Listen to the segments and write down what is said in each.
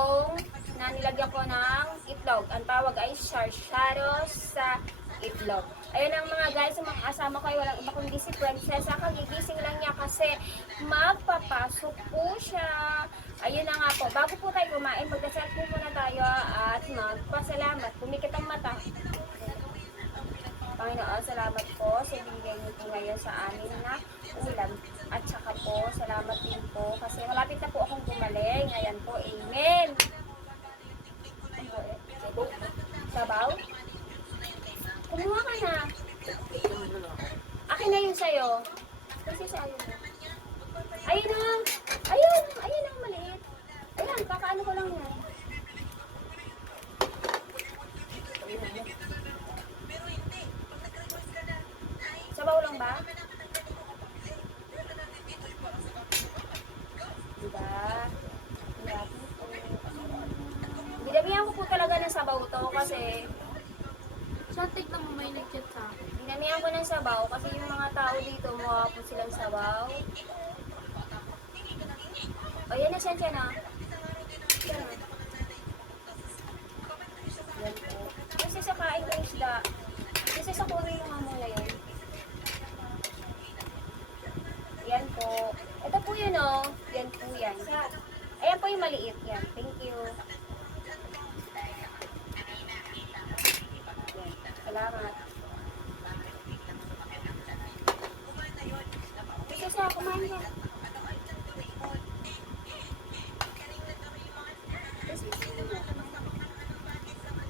itong na nilagyan ko ng itlog. Ang tawag ay sarsaros sa itlog. Ayun ang mga guys, yung mga kasama ko ay walang iba kundi si Princess. Kagigising lang niya kasi magpapasok po siya. Ayun na nga po, bago po tayo kumain, magdasal po muna tayo at magpasalamat. Pumikit ang mata. Panginoon, salamat po sa ibigay niyo po ngayon sa amin na ulam. At saka po, salamat din po kasi malapit na po akong gumaling. Ayan po, amen. Sabaw? Kumuha ka na. Akin na yun sa'yo. Kasi sa'yo na. Ayun na. Ayun. Ayun ang maliit. Ayan, kakaano ko lang yan. Sabaw lang ba? Diba? Dinamihan ko po talaga ng sabaw to kasi Santik na mo may nag-chat sa akin. dinamihan ko ng sabaw kasi yung mga tao dito mukha po silang sabaw. O yan na siya na. Yan na. Yan po. Kasi sa kain ng isda. Kasi sa kuri yung muna yan. Yan po. Ito po yun o. Yan po yan. Ayan po yung maliit. Yan. Thank you. Yan. Salamat. Kasi sa kumain ka.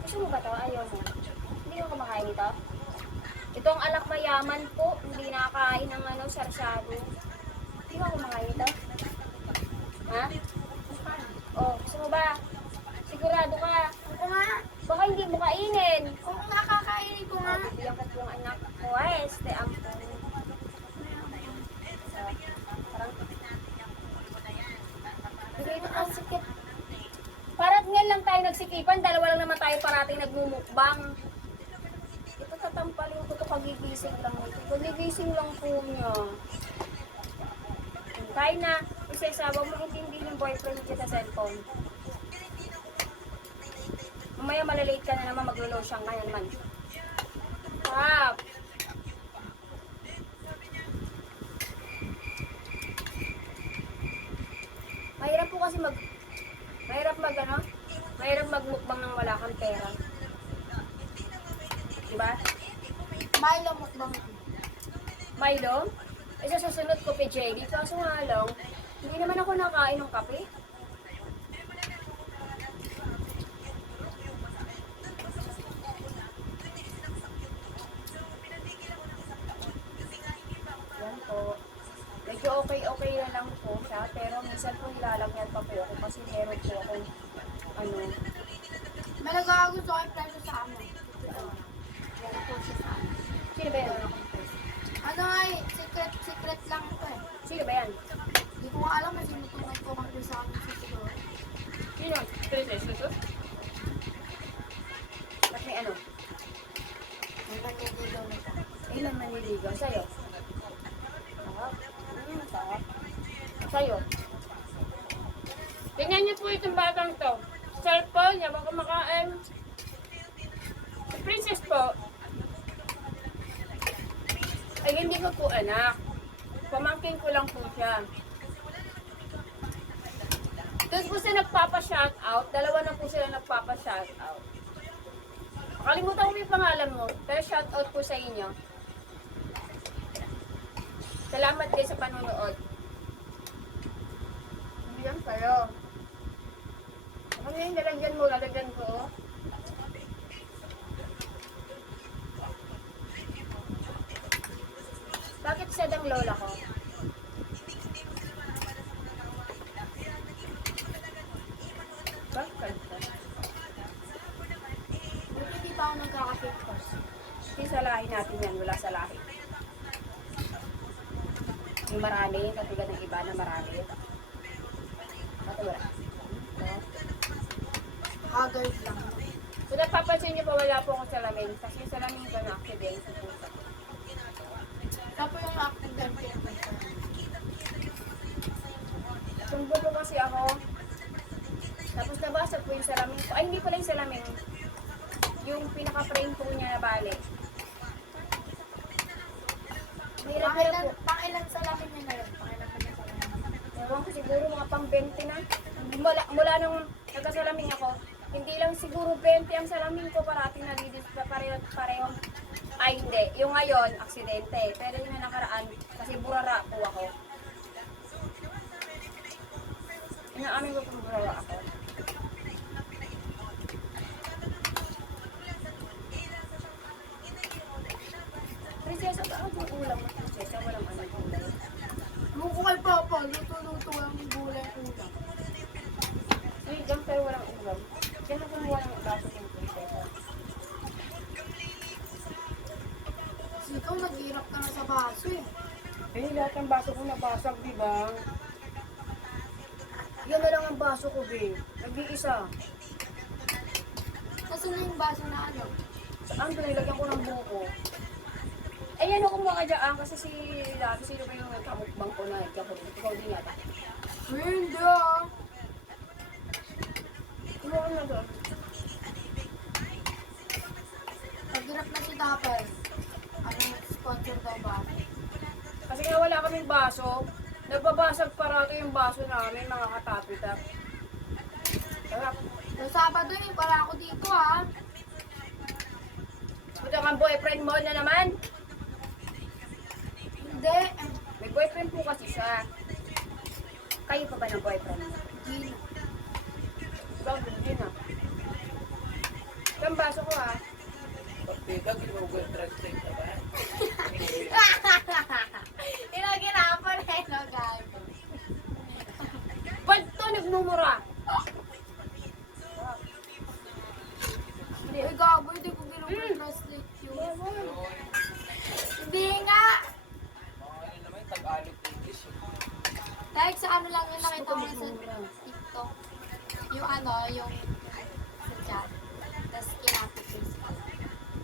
Gusto mo ba ito? Ayaw mo. Hindi ko kumakain ito. Ito ang alak mayaman po. Hindi nakakain ng sarsado. Hindi ko kumakain ito. Ha? Oh, gusto mo ba? Sigurado ka? Ako nga. Baka hindi mo kainin. Kung nakakainin ko nga. Bibigyan ko po ang anak ko. Este, ang parang bigay ito ang sikip. Parat nga lang tayo nagsikipan, dalawa lang naman tayo parating nagmumukbang. Ito tatampalin ko ito, kagigising lang ito. Kagigising lang po niya. Kaya na, isasabaw mo intindi ng boyfriend niya sa cellphone. Mamaya malalate ka na naman, maglo-lotion ka na naman. Pap! Mahirap po kasi mahirap magmukbang nang wala kang pera. Diba? Milo mukbang. Milo? Isa sa sunod ko kay Jelly. Kaso nga lang, hindi naman ako nakain ng kape. Yan po. Medyo okay na lang po siya. Pero minsan po nilalagyan pa po ako kasi meron po akong May nag-aagusto kay Preso sa amin. Yan po siya sa akin. Sino ba yan? Ano nga eh, secret lang ito eh. Sino ba yan? Hindi ko nga alam kasi sinutungan ko kami sa amin sa siguro. Sino? Princess ito? Ba't may ano? Ang kanya-digaw na siya. Ilan maniligaw? Sa'yo? Sarap. Sarap. Sa'yo? Tingnan niyo po itong batang to. Cellphone niya, baka makain. Si Princess po, ay hindi ko po anak. Pamangkin ko lang po siya. Doon po siya nagpapa-shoutout. Dalawa na po sila nagpapa-shoutout. Nakalimutan ko yung pangalan mo, pero shoutout po sa inyo. Salamat din sa panonood. Hindi yan kayo. Ano yung lalagyan mo? Lalagyan ko. Oh. Bakit sad ang lola ko? Bakit? Buti hindi pa ako nagkaka-fake course. Hindi sa lahi natin yan. Wala sa lahi. Yung marami, katulad ng iba na marami. Katulad. Haggard lang. Kung napapansin niyo po, wala po akong salamin. Kasi yung salamin ko na accident. Tapos yung acting ganti yung Sunggo po kasi ako. Tapos nabasag po yung salamin ko. Ay, hindi pala yung salamin. Yung pinaka-frame po niya na bali. Mahirap na po. Pangilan salamin niya na yun. Pangilan pa niya salamin. Ewan ko siguro mga pang 20 na. Mula nung nagkasalamin ako, hindi lang siguro 20 ang salamin ko, parating nalidis pa pareho. Ay hindi, yung ngayon, aksidente. Pero yung nakaraan, kasi burara po ako. Inaamin ko kung burara ako. Prinsesa, bakit yung ulam mo, prinsesa? Walang ano ulam. Luko kay Papa, luto-luto ang gulay ulam. Ay, dyan pero walang ulam. Diyan ako kumuha ng baso ng prinsesa. Kasi ikaw naghihirap ka na sa baso eh. Eh, lahat ng baso ko nabasag, di ba? Yan na lang ang baso ko, be. Nag-iisa. Kasi na yung baso na ano. Saan ko nilagyan ko ng buko? Eh, yan ako mga dyan kasi si dati sino ba yung kamukbang ko na nagkakulit? Ikaw din yata. Hindi ah. Kumuha na doon. Naghirap na si Dapper. Ano, sponsor daw ba? Kasi nga wala kaming baso. Nagbabasag parato yung baso namin, mga katapita. Sarap. Sa Sabado eh, para ako dito ah. Ito kang boyfriend mo na naman. Hindi. May boyfriend po kasi siya. Kayo pa ba ng boyfriend mo? Hindi. Ikaw din ah. Yung baso ko ah. Pagtiga, ginugol translate na ba? Inagirapan na yun, no, guys. Ba't to nagmumura? Ay, gago, hindi ko ginugol-translate yun. Hindi nga. Mga ano naman, Tagalog English. Dahil sa ano lang yun, nakita ko sa TikTok. Yung ano, yung sa chat. Tapos kinapit yung spot.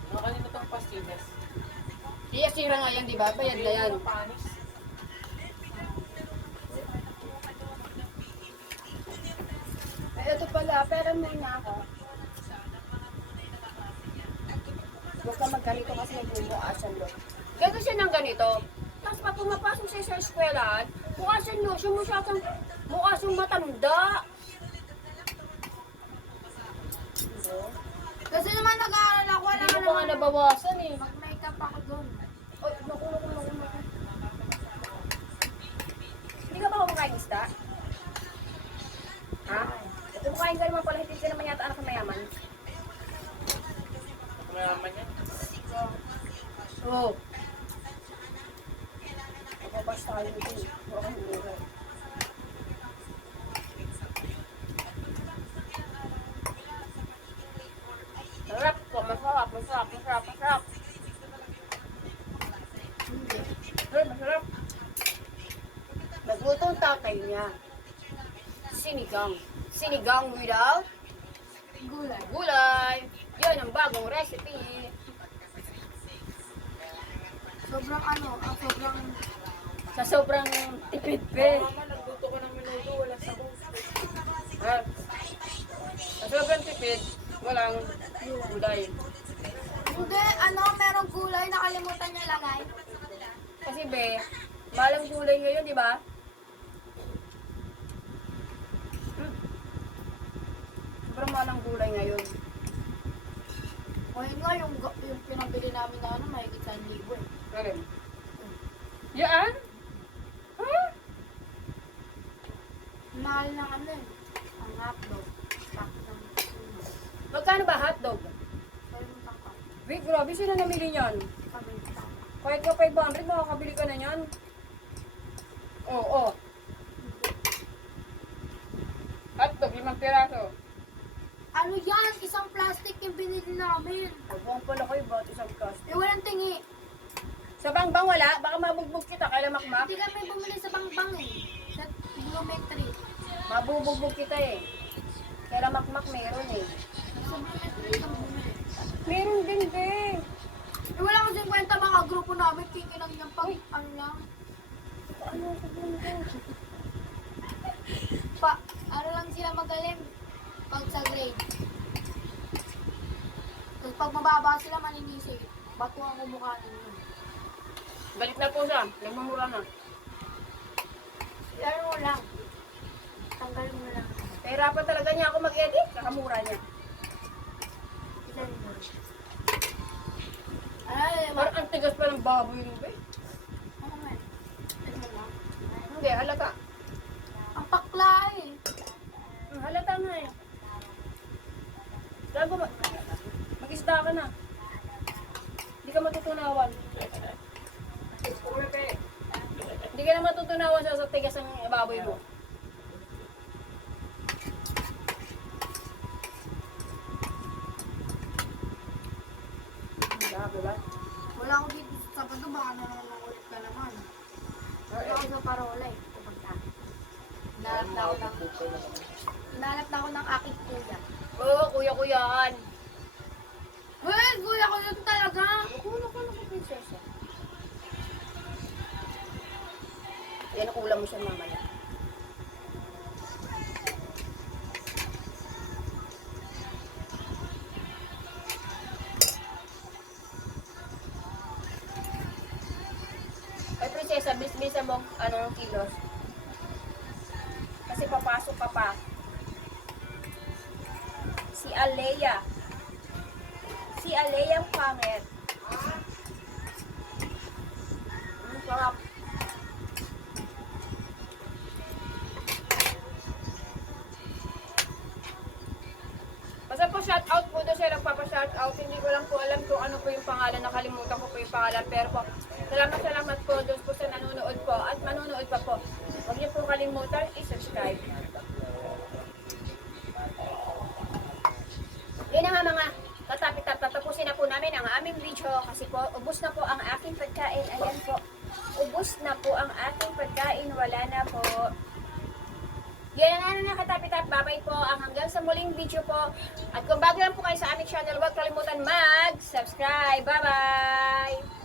Nakanina itong pastillas. Sira nga yan, di ba? Bayad na yan. Panis. Ay, ito pala, pero muna ako. Huwag ka magganito kasi nagmumukaasan lo. Gano'n siya ng ganito. Tapos pag pumapasok siya sa eskwelahan, mukaasan lo, siya mukha siyang matanda. Kasi naman nag-aaral ako, wala Hindi ka ko pa nga naman. nabawasan eh. Mag-makeup ako doon. Ay, naku. Hindi ka ba kumakain isda? Ha? Kung kumakain ka naman pala, hindi ka naman yata anak ng mayaman. Mayaman yan. Oo. Ako basta tayo nito eh. Baka hindi ka. Sarap po, masarap. Hindi. Ay, masarap. Nagluto ang tatay niya. Sinigang without Gulay. gulay. Yan ang bagong recipe. Sobrang ano, sobrang... Sa sobrang tipid pe. Mama, nagluto ko ng menudo, wala sabong. Ha? Sa sobrang tipid, walang gulay. Hindi, ano, merong gulay, nakalimutan niya lagay. Kasi be, malang gulay ngayon, di ba? Sobrang malang gulay ngayon. Ngayon nga, yung pinabili namin na ano, mahigit 1,000 eh. Galing. Yan? Ha? Mahal ng ano eh. Ang hotdog. Pack ng Magkano ba hotdog? kalimutan ko. Wait, grabe sila namili niyan. Kalimutan ko. Kahit ka 500, makakabili ka na niyan. Oo. Hotdog, 5 piraso. Ano yan? Isang plastic yung binili namin. Huwag pala kayo ba isang cost? Eh, walang tingi. Sa bangbang wala, baka mabugbog kita, kailan makmak. Hindi kami bumili sa bangbang eh. Sa Blumetry. Mabubugbog kita eh. Kailan makmak meron eh. Sa Blumetry kami bumili. Meron din be. Eh, wala akong 50 mga grupo namin. Kikinang niyang pag, ano lang. Ano, sabihin ko? Ano lang sila magaling. out sa grade. Tapos pag mababa sila, maninisig. Bato ang kumukha ninyo. Balik na po siya. Nagmamura na. Laro mo lang. Tanggalin mo lang. Kahirapan talaga niya ako mag-edit. Kakamura niya. Ilan mo. Ay, Parang ang tigas pa ng baboy mo ba? ano man? Ano mo lang? Hindi, halata. Ang pakla eh. Halata na eh. Gago, mag-isda ka na. Hindi ka matutunawan. Hindi ka na matutunawan sa tigas ng baboy mo. Diba? Wala ako dito sa Sabado, baka na naman ulit ka naman. Wala ako sa Parola eh. Pupunta. Hinahanap na ako ng aking kuya. Oo, kuya-kuyaan. Uy, kuya ko yun talaga. Kulo ka na ka, prinsesa. Yan ang ulam mo siya mamaya. Ay, prinsesa, bis-bisa mo anong kilos. Kasi papasok ka pa. Si Alea. Si Alea ang pangit. Sarap. Basta po shoutout po doon siya nagpapa-shoutout. Hindi ko lang po alam kung ano po yung pangalan. Nakalimutan ko po yung pangalan. Pero po, salamat po doon po sa nanonood po. At manonood pa po. Huwag niyo po kalimutan i-subscribe. Yun na nga mga katapit-tap. Tatapusin na po namin ang aming video. Kasi po, ubos na po ang aking pagkain. Ayan po. Ubos na po ang aking pagkain. Wala na po. Yan ang ano na katapit-tap. Babay po ang hanggang sa muling video po. At kung bago lang po kayo sa aming channel, huwag kalimutan mag-subscribe. Bye-bye!